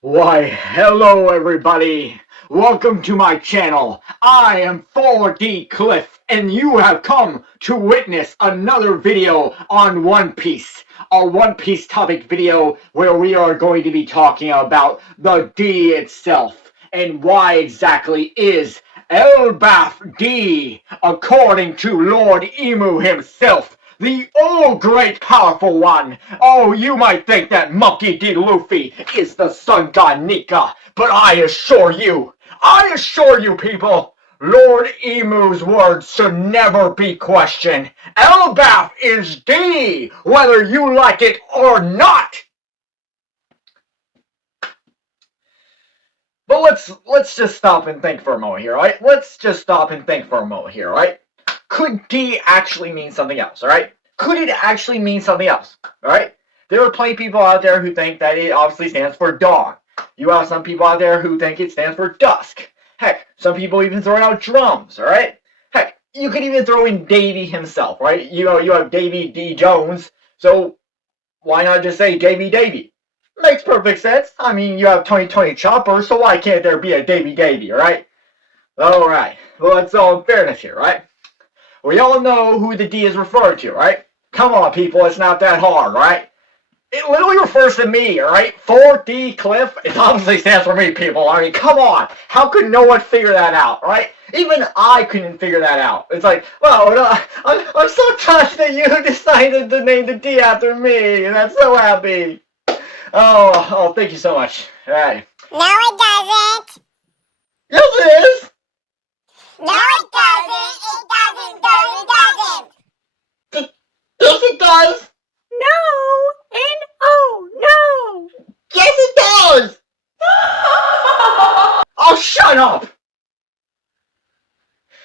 Why, hello everybody! Welcome to my channel. I am 4D Cliff, and you have come to witness another video on One Piece. A One Piece topic video where we are going to be talking about the D itself. And why exactly is Elbaph D, according to Lord Emu himself, the great powerful one. Oh, you might think that Monkey D. Luffy is the sun god Nika, but I assure you people, Lord Emu's words should never be questioned. Elbaph is D, whether you like it or not. But let's just stop and think for a moment here, right? Let's just stop and think for a moment here, right? Could D actually mean something else, alright? Could it actually mean something else, alright? There are plenty of people out there who think that it obviously stands for dawn. You have some people out there who think it stands for dusk. Heck, some people even throw out drums, alright? Heck, you could even throw in Davy himself, right? You have Davy D. Jones, so why not just say Davy? Makes perfect sense. I mean, you have 2020 Chopper, so why can't there be a Davy, alright? Alright, well, that's all in fairness here, right? We all know who the D is referred to, right? Come on, people, it's not that hard, right? It literally refers to me, alright? 4D Cliff, it obviously stands for me, people. I mean, come on. How could no one figure that out, right? Even I couldn't figure that out. It's like, well, I'm so touched that you decided to name the D after me, and I'm so happy. Oh, thank you so much. Alright. No, it doesn't. Yes, it is. No, it doesn't. Yes, it does. No, and oh no! Yes, it does. Oh, shut up.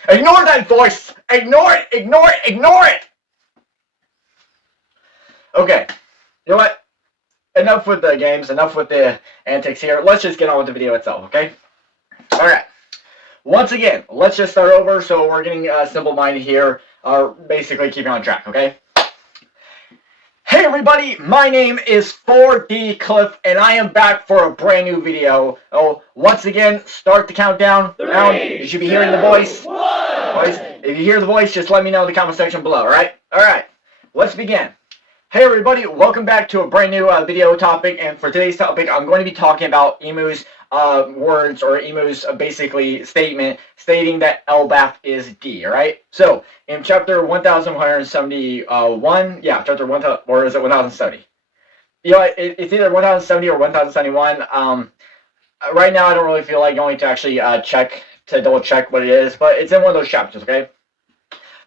Ignore that voice. Ignore it. Okay. You know what? Enough with the games. Enough with the antics here. Let's just get on with the video itself, okay? Alright. Once again, let's just start over so we're getting simple-minded here. Basically keeping on track, okay? Hey everybody, my name is 4D Cliff, and I am back for a brand new video. Oh, once again, start the countdown. You should be hearing the voice. If you hear the voice, just let me know in the comment section below, alright? Alright, let's begin. Hey everybody, welcome back to a brand new video topic, and for today's topic, I'm going to be talking about Emu's words, or Emu's basically statement stating that Elbaph is D, alright? So, in chapter 1171, chapter 1000, or is it 1070? You know, it's either 1070 or 1071. Right now I don't really feel like going to actually double check what it is, but it's in one of those chapters, okay?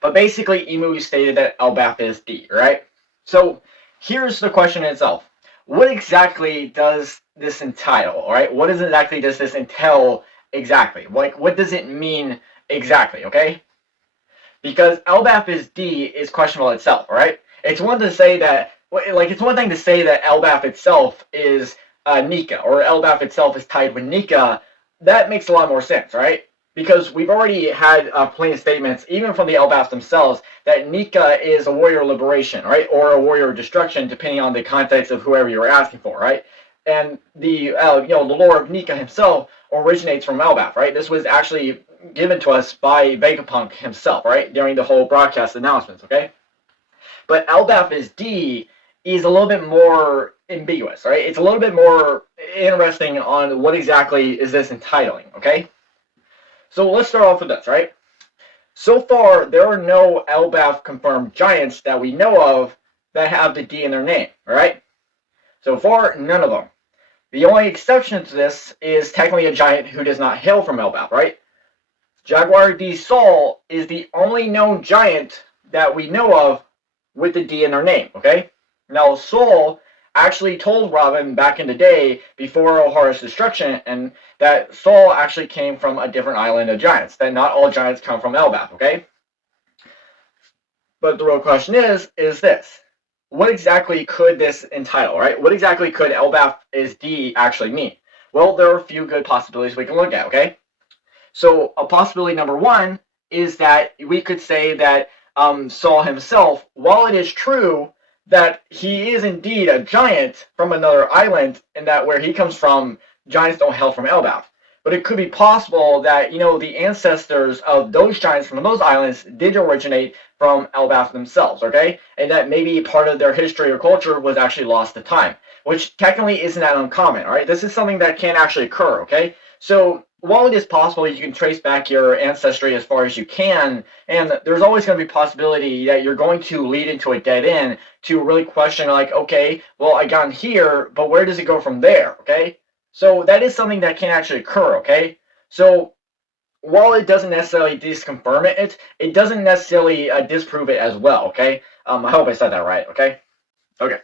But basically, Emu stated that Elbaph is D, right? So, here's the question itself. What exactly does this entitle, alright? What exactly does this entail exactly? Like, what does it mean exactly, okay? Because Elbaph is D is questionable itself, alright? It's one to say that, like, it's one thing to say that Elbaph itself is Nika, or Elbaph itself is tied with Nika. That makes a lot more sense, right? Because we've already had plenty of statements, even from the Elbaphs themselves, that Nika is a warrior of liberation, right? Or a warrior of destruction, depending on the context of whoever you were asking for, right? And the lore of Nika himself originates from Elbaph, right? This was actually given to us by Vegapunk himself, right? During the whole broadcast announcements, okay? But Elbaph is D is a little bit more ambiguous, right? It's a little bit more interesting on what exactly is this entitling, okay? So let's start off with this, right? So far, there are no Elbaph confirmed giants that we know of that have the D in their name, right? So far, none of them. The only exception to this is technically a giant who does not hail from Elbaph, right? Jaguar D. Sol is the only known giant that we know of with the D in their name, okay? Now, Sol actually told Robin back in the day before Ohara's destruction, and that Sol actually came from a different island of giants, that not all giants come from Elbaph, okay? But the real question is this. What exactly could this entitle, right? What exactly could Elbaph is D actually mean? Well, there are a few good possibilities we can look at, okay? So, a possibility number one is that we could say that Sol himself, while it is true that he is indeed a giant from another island, and that where he comes from, giants don't hail from Elbaph. But it could be possible that, the ancestors of those giants from those islands did originate from Elbaph themselves, okay? And that maybe part of their history or culture was actually lost to time, which technically isn't that uncommon, all right? This is something that can actually occur, okay? So while it is possible you can trace back your ancestry as far as you can, and there's always going to be possibility that you're going to lead into a dead end to really question, like, okay, well, I got in here, but where does it go from there, okay? So that is something that can actually occur, okay? So while it doesn't necessarily disconfirm it, it doesn't necessarily disprove it as well, okay? I hope I said that right, okay? Okay.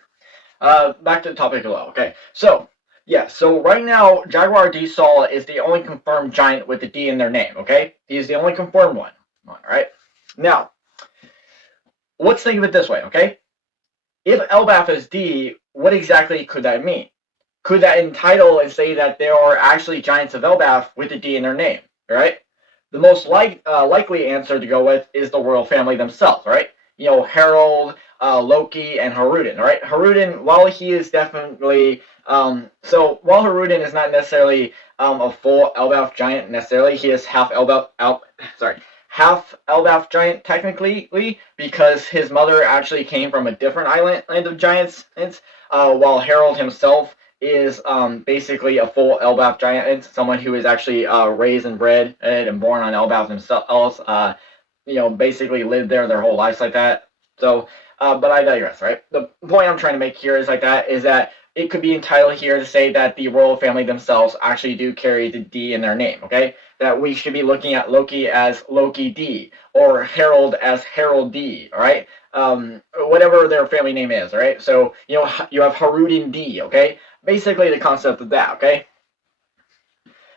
Back to the topic below, okay? So, yeah, so right now, Jaguar D Sol is the only confirmed giant with the D in their name, okay? He is the only confirmed one, all right? Now, let's think of it this way, okay? If Elbaph is D, what exactly could that mean? Could that entitle and say that there are actually giants of Elbaph with a D in their name, right? The most likely answer to go with is the royal family themselves, right? Harold, Loki, and Haruden, right? Haruden, while he is definitely, while Haruden is not necessarily a full Elbaph giant necessarily, he is half half Elbaph giant technically, because his mother actually came from a different land of giants, while Harold himself is basically a full Elbaph giant, someone who is actually raised and bred and born on Elbaph themselves, basically lived there their whole lives like that. So, but I digress, right? The point I'm trying to make here is that it could be entitled here to say that the royal family themselves actually do carry the D in their name, okay? That we should be looking at Loki as Loki D, or Harold as Harold D, all right? Whatever their family name is, all right? So, you have Haruden D, okay? Basically the concept of that, okay?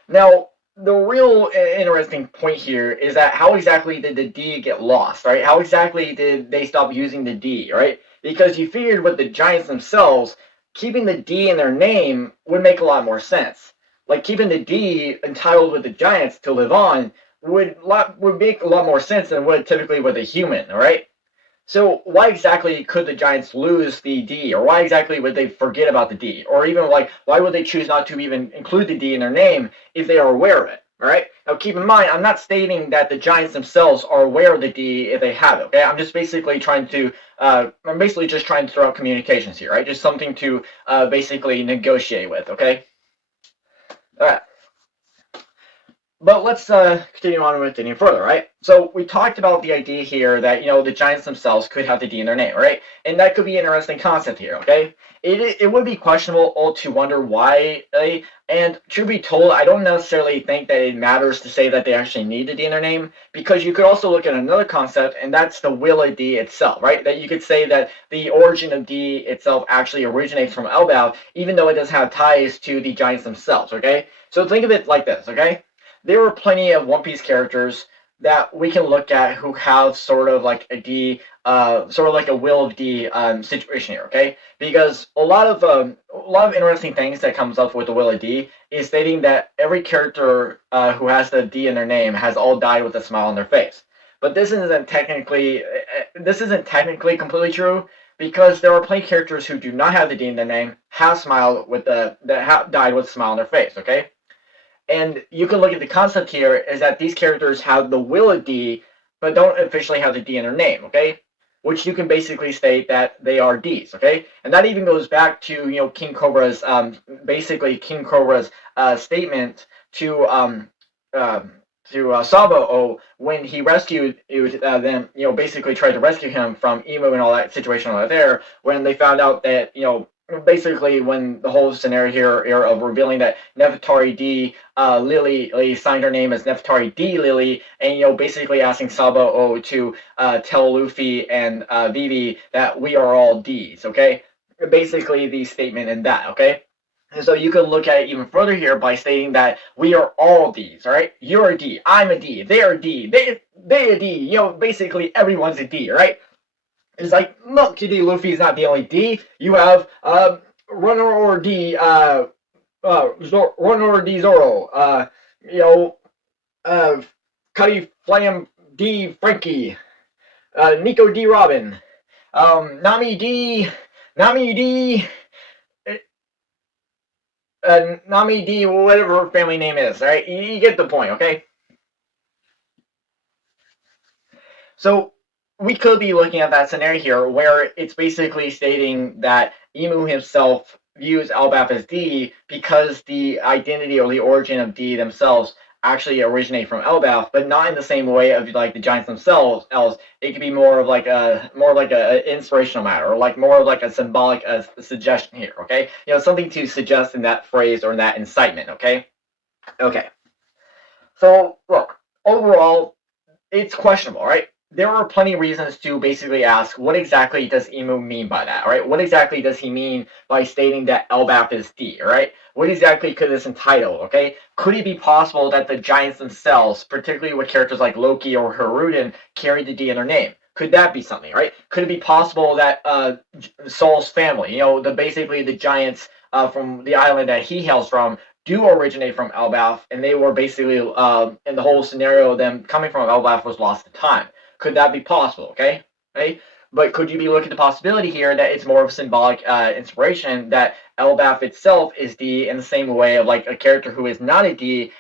Now, the real interesting point here is that how exactly did the D get lost, right? How exactly did they stop using the D, right? Because you figured with the Giants themselves, keeping the D in their name would make a lot more sense. Like keeping the D entitled with the Giants to live on would make a lot more sense than would typically with a human, all right? So why exactly could the Giants lose the D, or why exactly would they forget about the D, or even like why would they choose not to even include the D in their name if they are aware of it? All right. Now keep in mind, I'm not stating that the Giants themselves are aware of the D if they have it. Okay. I'm basically just trying to throw out communications here, right? Just something to basically negotiate with. Okay. All right. But let's continue on with it any further, right? So we talked about the idea here that, the Giants themselves could have the D in their name, right? And that could be an interesting concept here, okay? It would be questionable to wonder why, and to be told, I don't necessarily think that it matters to say that they actually need the D in their name, because you could also look at another concept, and that's the will of D itself, right? That you could say that the origin of D itself actually originates from Elbaph, even though it does have ties to the Giants themselves, okay? So think of it like this, okay? There are plenty of One Piece characters that we can look at who have sort of like a D, sort of like a Will of D situation here, okay? Because a lot of interesting things that comes up with the Will of D is stating that every character who has the D in their name has all died with a smile on their face. But this isn't technically completely true, because there are plenty of characters who do not have the D in their name have died with a smile on their face, okay? And you can look at the concept here is that these characters have the will of D, but don't officially have the D in their name, okay? Which you can basically state that they are Ds, okay? And that even goes back to, King Cobra's, statement to Sabo when he rescued them, basically tried to rescue him from Emu and all that situation over there, when they found out that, basically when the whole scenario here of revealing that Nefertari D Lily signed her name as Nefertari D Lily, and basically asking Sabo to tell Luffy and Vivi that we are all Ds, okay? Basically the statement in that, okay? And so you could look at it even further here by stating that we are all Ds, all right? You're a D, I'm a D, they're a D, they a D, basically everyone's a D, right? It's like, look, D Luffy's not the only D. You have Runner or D, Runner or D Zoro, Cuddy Flam D Frankie, Nico D Robin, Nami D, Nami D, whatever her family name is, right? You get the point, okay? So we could be looking at that scenario here where it's basically stating that Emu himself views Elbaph as D because the identity or the origin of D themselves actually originate from Elbaph, but not in the same way of like the giants themselves. Else, it could be more of like a inspirational matter, or like more of like a symbolic suggestion here. Okay, something to suggest in that phrase or in that incitement. Okay, okay. So look, overall, it's questionable, right? There are plenty of reasons to basically ask what exactly does Emu mean by that, right? What exactly does he mean by stating that Elbaph is D, right? What exactly could this entitle, okay? Could it be possible that the giants themselves, particularly with characters like Loki or Haruden, carry the D in their name? Could that be something, right? Could it be possible that Sol's family, basically the giants from the island that he hails from, do originate from Elbaph, and they were basically in the whole scenario of them coming from Elbaph was lost in time. Could that be possible? Okay, right? But could you be looking at the possibility here that it's more of symbolic inspiration that Elbaph itself is D in the same way of like a character who is not a D,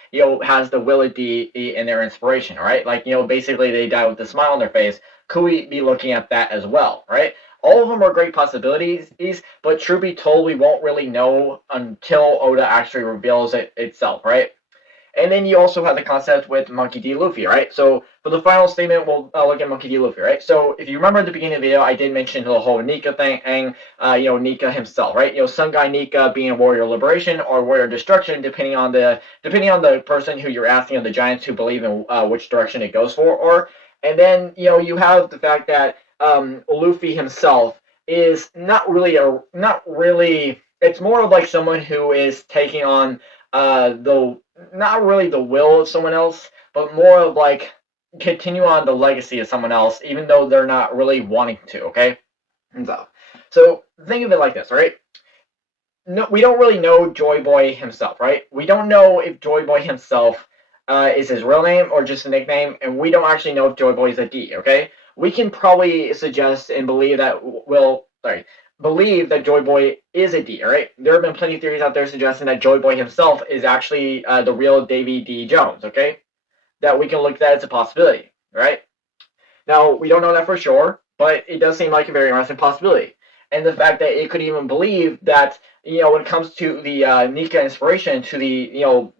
has the will of D in their inspiration, right? Like basically they die with a smile on their face. Could we be looking at that as well, right? All of them are great possibilities, but truth be told, we won't really know until Oda actually reveals it itself, right? And then you also have the concept with Monkey D. Luffy, right? So for the final statement, we'll look at Monkey D. Luffy, right? So if you remember at the beginning of the video, I did mention the whole Nika thing, and Nika himself, right? Sun Guy Nika being Warrior Liberation or Warrior Destruction, depending on the person who you're asking, of the giants who believe in which direction it goes for, or and then you have the fact that Luffy himself is not really. It's more of like someone who is taking on the not really the will of someone else, but more of like continue on the legacy of someone else, even though they're not really wanting to. Okay, and so think of it like this, right? No, we don't really know Joy Boy himself, right? We don't know if Joy Boy himself is his real name or just a nickname, and we don't actually know if Joy Boy is a D. Okay, we can probably suggest and believe that believe that Joy Boy is a D. Right? There have been plenty of theories out there suggesting that Joy Boy himself is actually the real Davy D. Jones. Okay, that we can look at that as a possibility. Right? Now, we don't know that for sure, but it does seem like a very interesting possibility. And the fact that it could even believe that, when it comes to the Nika inspiration to the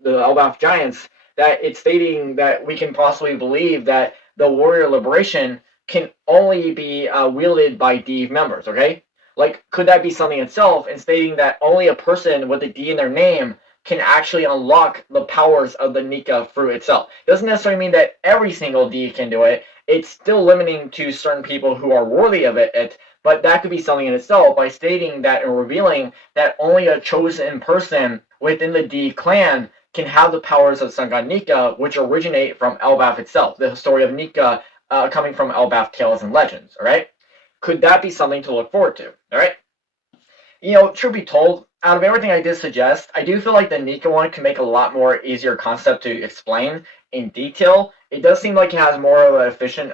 Elbaph Giants, that it's stating that we can possibly believe that the Warrior Liberation can only be wielded by D members, okay? Like, could that be something itself, and stating that only a person with a D in their name can actually unlock the powers of the Nika fruit itself? It doesn't necessarily mean that every single D can do it. It's still limiting to certain people who are worthy of it, but that could be something in itself by stating that and revealing that only a chosen person within the D clan can have the powers of Sun God Nika, which originate from Elbaph itself, the story of Nika coming from Elbaph Tales and Legends, all right? Could that be something to look forward to, all right? Truth be told, out of everything I did suggest, I do feel like the Nika one can make a lot more easier concept to explain in detail. It does seem like it has more of an efficient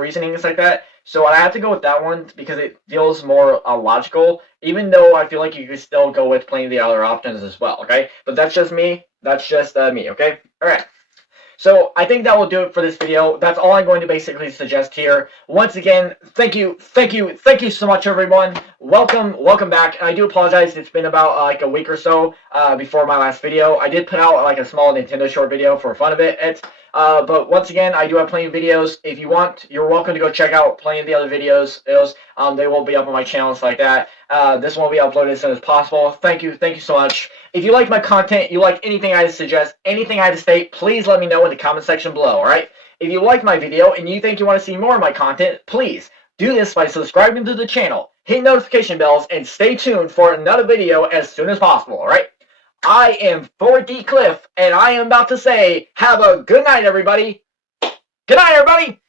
reasoning, things like that. So I have to go with that one because it feels more logical, even though I feel like you could still go with plenty of the other options as well, okay? But that's just me. That's just me, okay? All right. So I think that will do it for this video. That's all I'm going to basically suggest here. Once again, thank you so much, everyone. Welcome back. And I do apologize. It's been about like a week or so before my last video. I did put out like a small Nintendo short video for fun of it. But once again, I do have plenty of videos. If you want, you're welcome to go check out plenty of the other videos. They will be up on my channel, stuff like that. This one will be uploaded as soon as possible. Thank you so much. If you like my content, you like anything I suggest, anything I state, please let me know in the comment section below, alright? If you like my video and you think you want to see more of my content, please do this by subscribing to the channel, hit notification bells, and stay tuned for another video as soon as possible, alright? I am 4D Cliff, and I am about to say, have a good night, everybody. Good night, everybody.